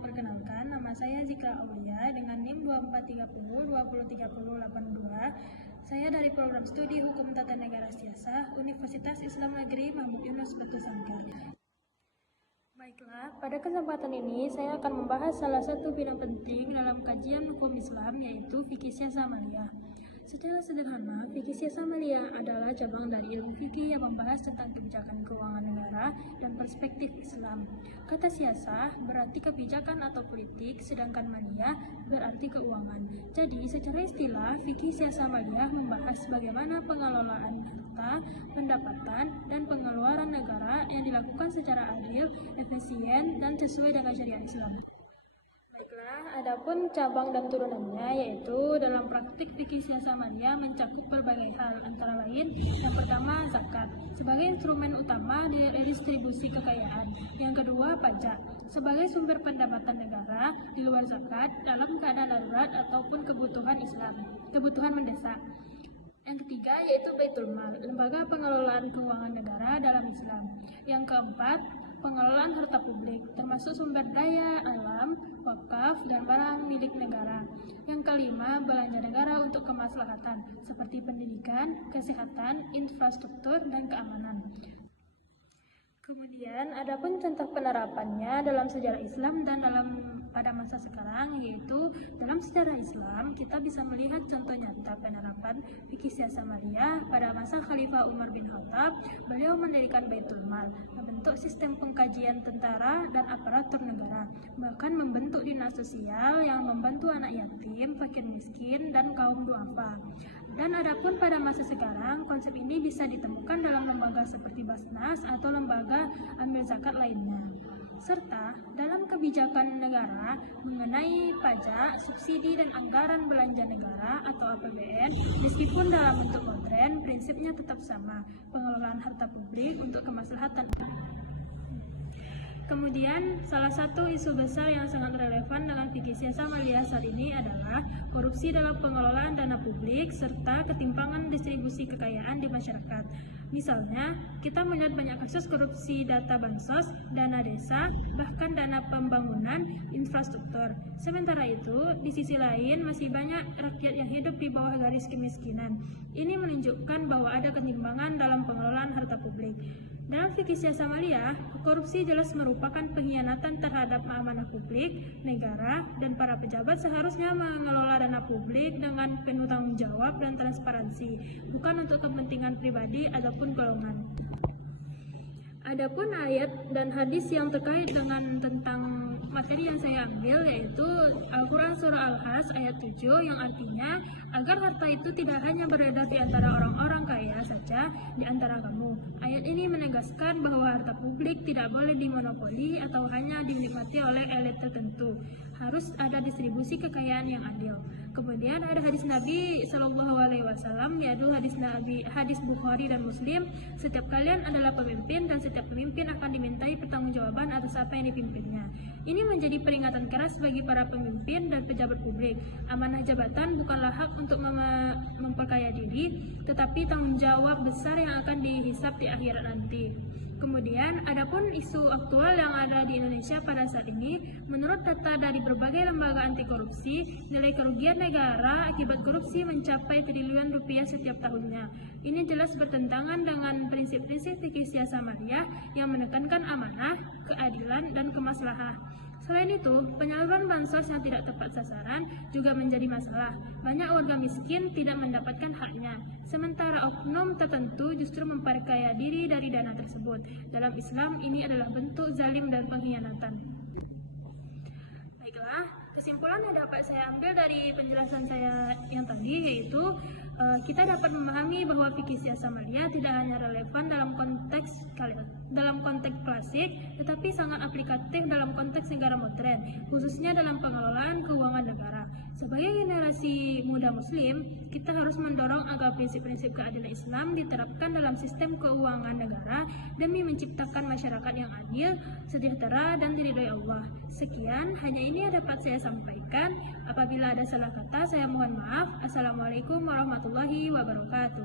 Perkenalkan, nama saya Zikra Aulia dengan NIM 2430 203082. Saya dari program studi Hukum Tata Negara Siasah Universitas Islam Negeri Mahmud Yunus Batu Sangkar. Baiklah, pada kesempatan ini saya akan membahas salah satu bidang penting dalam kajian hukum Islam, yaitu fikih siasah maliyah. Secara sederhana, fikih siasah maliyah adalah cabang dari ilmu fikih yang membahas tentang kebijakan keuangan negara dan perspektif Islam. Kata siasah berarti kebijakan atau politik, sedangkan maliyah berarti keuangan. Jadi, secara istilah, fikih siasah maliyah membahas bagaimana pengelolaan harta, pendapatan, dan pengeluaran negara yang dilakukan secara adil, efisien, dan sesuai dengan syariat Islam. Baiklah, adapun cabang dan turunannya yaitu dalam praktik fikih siasah maliyah mencakup berbagai hal, antara lain yang pertama zakat sebagai instrumen utama di redistribusi kekayaan, yang kedua pajak sebagai sumber pendapatan negara di luar zakat dalam keadaan darurat ataupun kebutuhan mendesak. Yang ketiga yaitu Baitul Mal, lembaga pengelolaan keuangan negara dalam Islam. Yang keempat, pengelolaan harta publik, termasuk sumber daya alam, wakaf, dan barang milik negara. Yang kelima, belanja negara untuk kemaslahatan, seperti pendidikan, kesehatan, infrastruktur, dan keamanan. Kemudian, adapun contoh penerapannya dalam sejarah Islam dan pada masa sekarang, yaitu dalam sejarah Islam kita bisa melihat contoh nyata penerapan fikih siasah maliyah pada masa Khalifah Umar bin Khattab. Beliau mendirikan Baitul Mal, membentuk sistem pengkajian tentara dan aparatur negara, bahkan membentuk dinas sosial yang membantu anak yatim, fakir miskin, dan kaum duafa. Dan adapun pada masa sekarang, konsep ini bisa ditemukan dalam lembaga seperti Basnas atau lembaga ambil zakat lainnya. Serta dalam kebijakan negara mengenai pajak, subsidi, dan anggaran belanja negara atau APBN, meskipun dalam bentuk modern, prinsipnya tetap sama, pengelolaan harta publik untuk kemaslahatan. Kemudian, salah satu isu besar yang sangat relevan dalam fikih siasah maliyah saat ini adalah korupsi dalam pengelolaan dana publik serta ketimpangan distribusi kekayaan di masyarakat. Misalnya, kita melihat banyak kasus korupsi data bansos, dana desa, bahkan dana pembangunan infrastruktur. Sementara itu, di sisi lain masih banyak rakyat yang hidup di bawah garis kemiskinan. Ini menunjukkan bahwa ada ketimpangan dalam pengelolaan harta publik. Dalam fikih siasah maliyah, korupsi jelas merupakan pengkhianatan terhadap amanah publik, negara, dan para pejabat seharusnya mengelola dana publik dengan penuh tanggung jawab dan transparansi, bukan untuk kepentingan pribadi ataupun golongan. Adapun ayat dan hadis yang terkait dengan tentang materi yang saya ambil yaitu Al-Quran Surah Al-Has ayat 7 yang artinya agar harta itu tidak hanya beredar di antara orang-orang kaya saja di antara kamu. Ayat ini menegaskan bahwa harta publik tidak boleh dimonopoli atau hanya dinikmati oleh elit tertentu. Harus ada distribusi kekayaan yang adil. Kemudian ada hadis Nabi Shallallahu Alaihi Wasallam, yaitu hadis Bukhari dan Muslim. Setiap kalian adalah pemimpin dan setiap pemimpin akan dimintai pertanggungjawaban atas apa yang dipimpinnya. Ini menjadi peringatan keras bagi para pemimpin dan pejabat publik. Amanah jabatan bukanlah hak untuk memperkaya diri, tetapi tanggung jawab besar yang akan dihisap di akhirat nanti. Kemudian, adapun isu aktual yang ada di Indonesia pada saat ini, menurut data dari berbagai lembaga anti korupsi, nilai kerugian negara akibat korupsi mencapai triliunan rupiah setiap tahunnya. Ini jelas bertentangan dengan prinsip-prinsip fikih siasah maliyah yang menekankan amanah, keadilan, dan kemaslahatan. Selain itu, penyaluran bansos yang tidak tepat sasaran juga menjadi masalah. Banyak warga miskin tidak mendapatkan haknya, sementara oknum tertentu justru memperkaya diri dari dana tersebut. Dalam Islam, ini adalah bentuk zalim dan pengkhianatan. Baiklah, kesimpulan yang dapat saya ambil dari penjelasan saya yang tadi yaitu kita dapat memahami bahwa fikih siasah maliyah tidak hanya relevan dalam konteks klasik, tetapi sangat aplikatif dalam konteks negara modern, khususnya dalam pengelolaan keuangan negara. Sebagai generasi muda Muslim, kita harus mendorong agar prinsip-prinsip keadilan Islam diterapkan dalam sistem keuangan negara demi menciptakan masyarakat yang adil, sejahtera, dan diridhoi Allah. Sekian, hanya ini yang dapat saya sampaikan. Apabila ada salah kata, saya mohon maaf. Assalamualaikum warahmatullahi wabarakatuh.